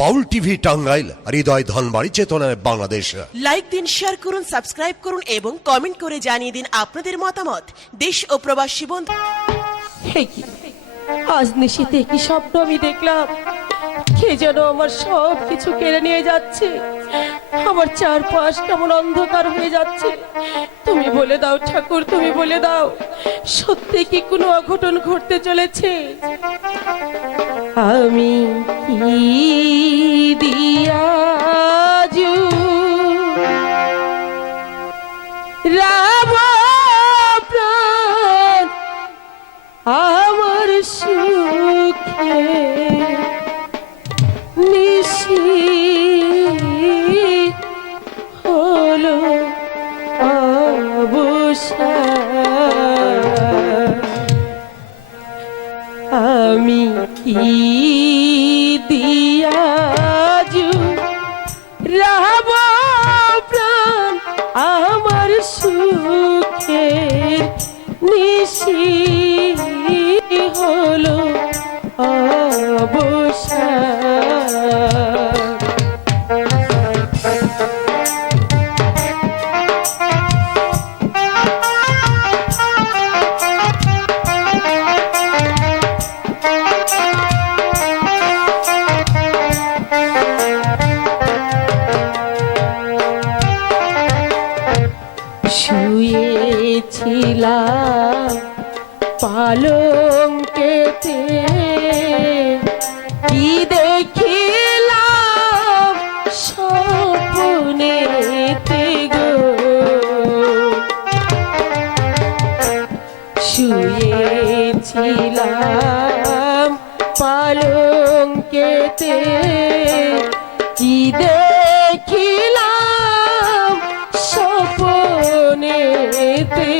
বাউল TV Tangail হৃদয় ধনবাড়ি চেতনায় Bangladesh. Like দিন share করুন সাবস্ক্রাইব করুন এবং কমেন্ট করে জানিয়ে দিন আপনাদের মতামত। দেশ ও প্রবাসী বন্ধু হে কি? আজ নিশিতে কি স্বপ্ন আমি দেখলাম? কে যেন আমার সব কিছু কেড়ে নিয়ে যাচ্ছে? আমার চারপাশ কেমন অন্ধকার হয়ে যাচ্ছে। তুমি বলে দাও, ঠাকুর, তুমি বলে দাও, সত্যি কি কোনো অঘটন ঘটতে চলেছে? আমি কি আমি কি দিয়াজু রাহব প্রাণ আমার সুখের নিশি হলো। শুয়েছিলাম পালঙ্কেতে। কি দেখিলাম স্বপ্নেতে গো? শুয়েছিলাম পালঙ্কেতে। কি দেখিলাম স্বপনেতে